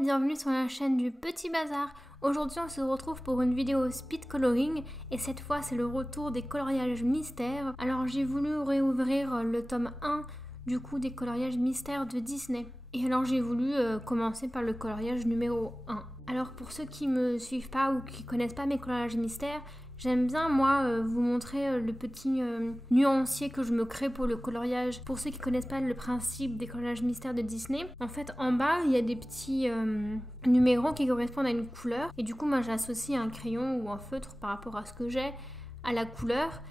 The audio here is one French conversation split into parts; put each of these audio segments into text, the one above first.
bienvenue sur la chaîne du Petit Bazar. Aujourd'hui on se retrouve pour une vidéo speed coloring et cette fois c'est le retour des coloriages mystères. Alors j'ai voulu réouvrir le tome 1 du coup des coloriages mystères de Disney. Et alors j'ai voulu commencer par le coloriage numéro 1. Alors pour ceux qui me suivent pas ou qui connaissent pas mes coloriages mystères, j'aime bien moi vous montrer le petit nuancier que je me crée pour le coloriage. Pour ceux qui connaissent pas le principe des coloriages mystères de Disney, en fait en bas il y a des petits numéros qui correspondent à une couleur. Et du coup moi j'associe un crayon ou un feutre par rapport à ce que j'ai à la couleur.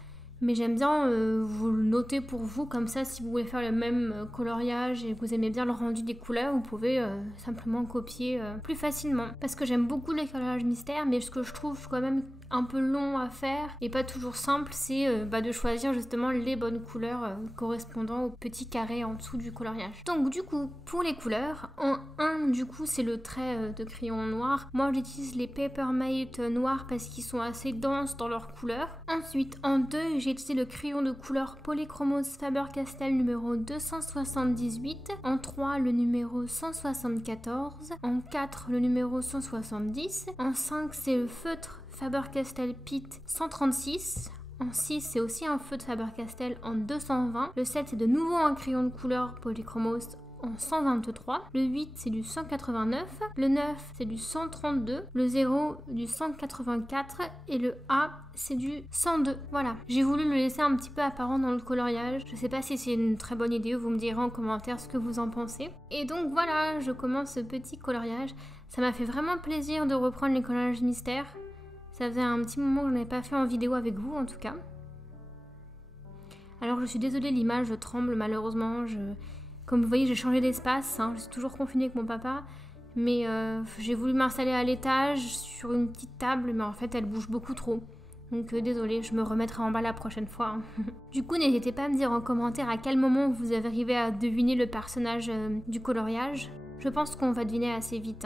Mais j'aime bien vous le noter pour vous, comme ça si vous voulez faire le même coloriage et que vous aimez bien le rendu des couleurs, vous pouvez simplement copier plus facilement. Parce que j'aime beaucoup les coloriages mystères, mais ce que je trouve quand même un peu long à faire et pas toujours simple, c'est de choisir justement les bonnes couleurs correspondant au petit carré en dessous du coloriage. Donc du coup, pour les couleurs, en 1 du coup c'est le trait de crayon noir. Moi j'utilise les Papermate noirs parce qu'ils sont assez denses dans leurs couleurs. Ensuite en 2 j'ai utilisé le crayon de couleur Polychromos Faber-Castell numéro 278. En 3 le numéro 174. En 4 le numéro 170. En 5 c'est le feutre Faber-Castell Pitt 136. En 6, c'est aussi un feutre Faber-Castell en 220. Le 7, c'est de nouveau un crayon de couleur Polychromos en 123. Le 8, c'est du 189. Le 9, c'est du 132. Le 0, du 184. Et le A, c'est du 102. Voilà. J'ai voulu le laisser un petit peu apparent dans le coloriage. Je sais pas si c'est une très bonne idée. Vous me direz en commentaire ce que vous en pensez. Et donc voilà, je commence ce petit coloriage. Ça m'a fait vraiment plaisir de reprendre les coloriages mystères. Ça faisait un petit moment que je n'avais pas fait en vidéo avec vous en tout cas. Alors je suis désolée, l'image tremble malheureusement. Comme vous voyez, j'ai changé d'espace. Je suis toujours confinée avec mon papa. Mais j'ai voulu m'installer à l'étage sur une petite table. Mais en fait, elle bouge beaucoup trop. Donc désolée, je me remettrai en bas la prochaine fois. Du coup, n'hésitez pas à me dire en commentaire à quel moment vous avez arrivé à deviner le personnage du coloriage. Je pense qu'on va deviner assez vite.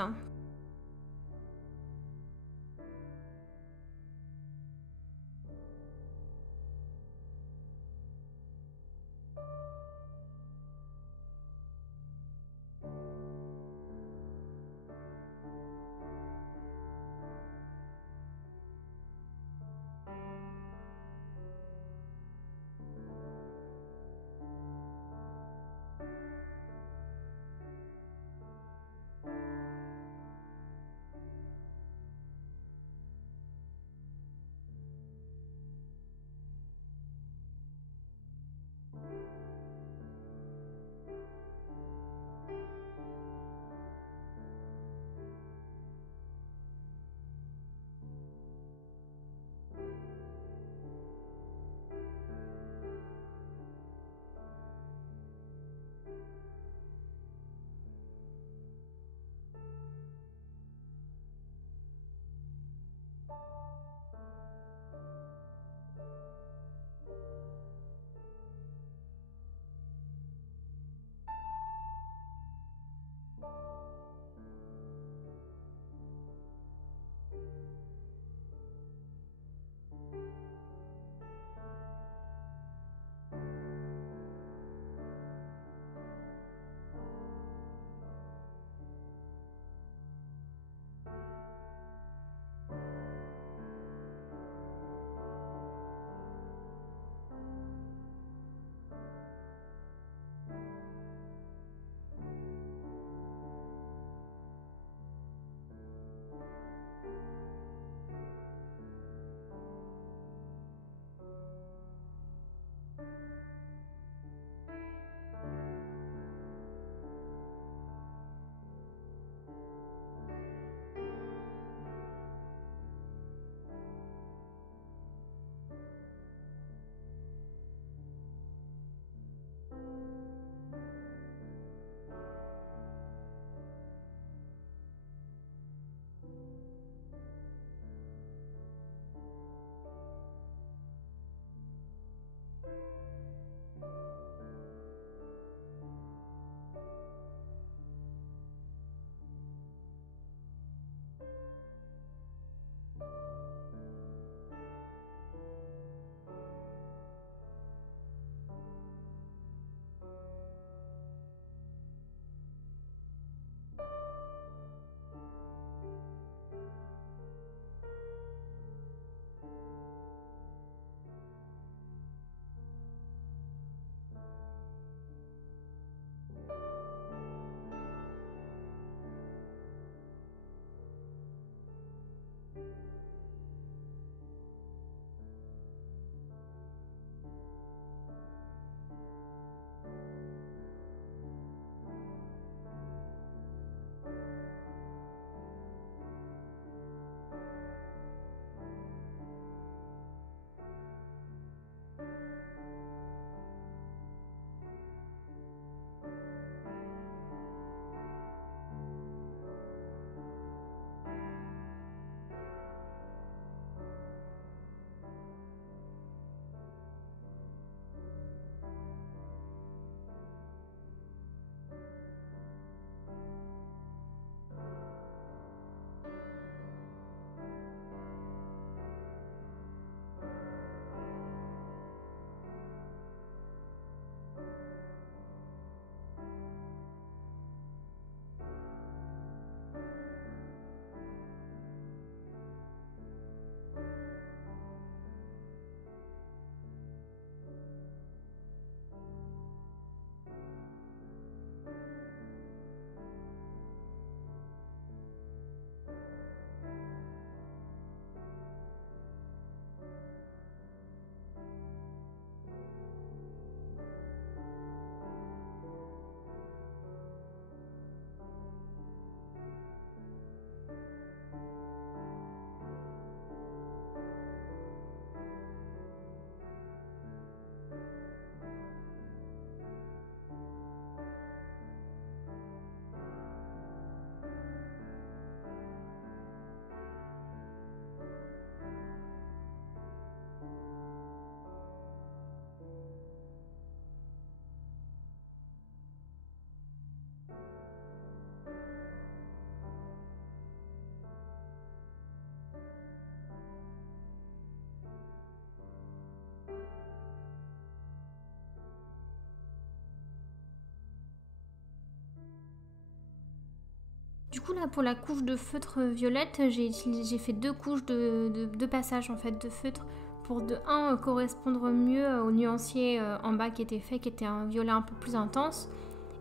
Du coup là pour la couche de feutre violette, j'ai fait deux couches de passages en fait de feutre pour de un correspondre mieux au nuancier en bas qui était fait, qui était un violet un peu plus intense,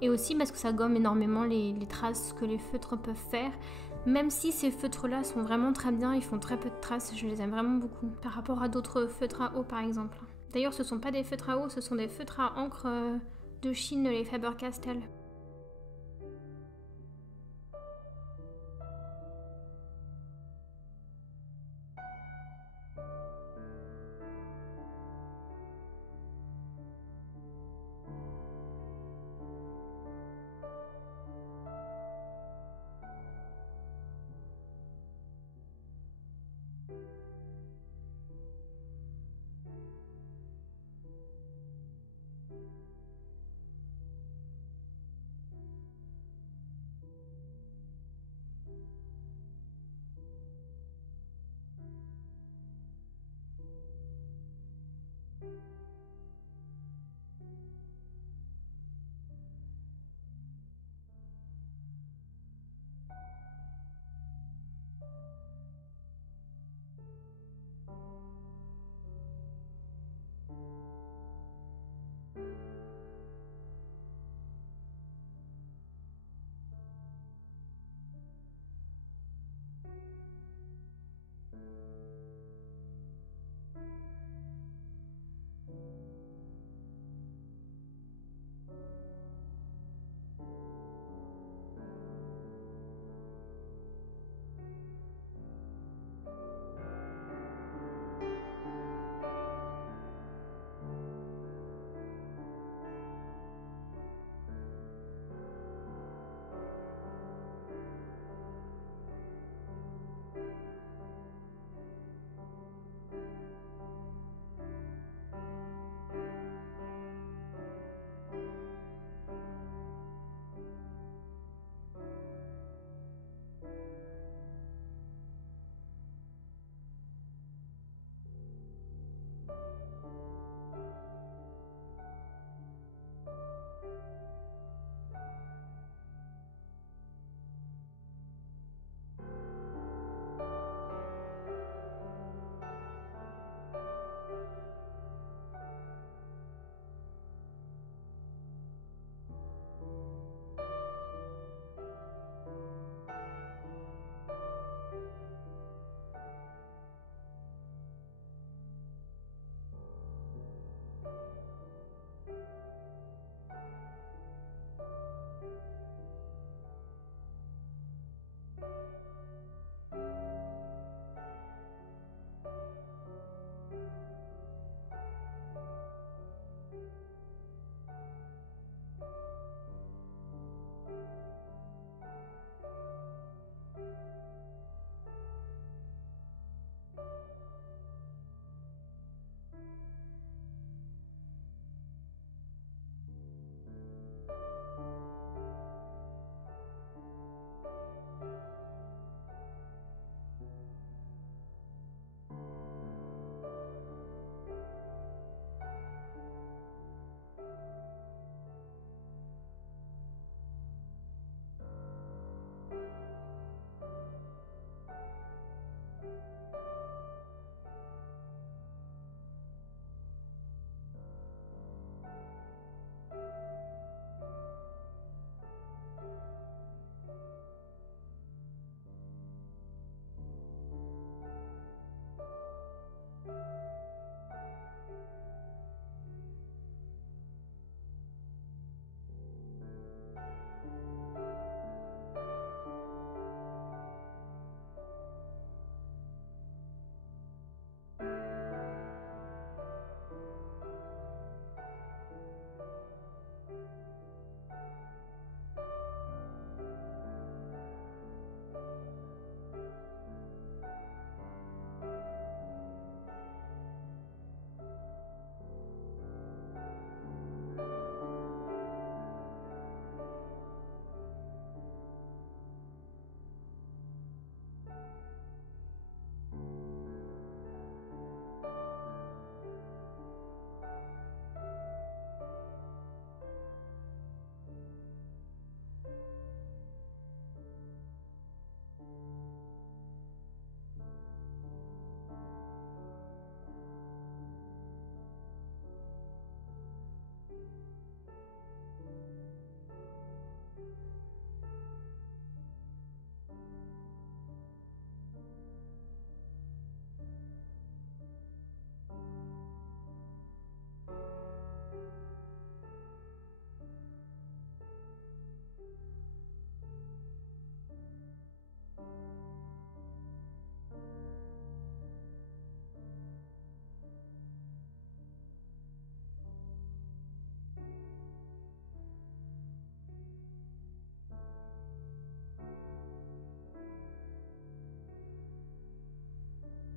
et aussi parce que ça gomme énormément les traces que les feutres peuvent faire. Même si ces feutres là sont vraiment très bien, ils font très peu de traces, je les aime vraiment beaucoup par rapport à d'autres feutres à eau par exemple. D'ailleurs ce sont pas des feutres à eau, ce sont des feutres à encre de Chine, les Faber-Castell.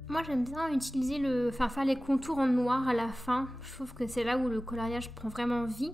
Moi j'aime bien utiliser faire les contours en noir à la fin. Je trouve que c'est là où le coloriage prend vraiment vie.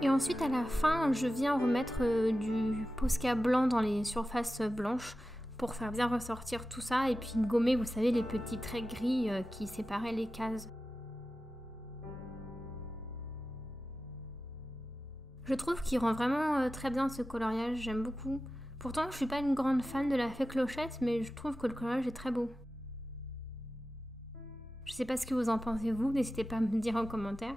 Et ensuite à la fin, je viens remettre du Posca blanc dans les surfaces blanches pour faire bien ressortir tout ça et puis gommer, vous savez, les petits traits gris qui séparaient les cases. Je trouve qu'il rend vraiment très bien ce coloriage, j'aime beaucoup. Pourtant, je suis pas une grande fan de la fée clochette, mais je trouve que le coloriage est très beau. Je sais pas ce que vous en pensez vous, n'hésitez pas à me dire en commentaire.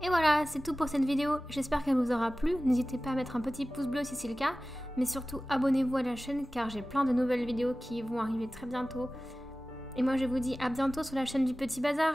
Et voilà, c'est tout pour cette vidéo, j'espère qu'elle vous aura plu, n'hésitez pas à mettre un petit pouce bleu si c'est le cas, mais surtout abonnez-vous à la chaîne car j'ai plein de nouvelles vidéos qui vont arriver très bientôt. Et moi je vous dis à bientôt sur la chaîne du Petit Bazar.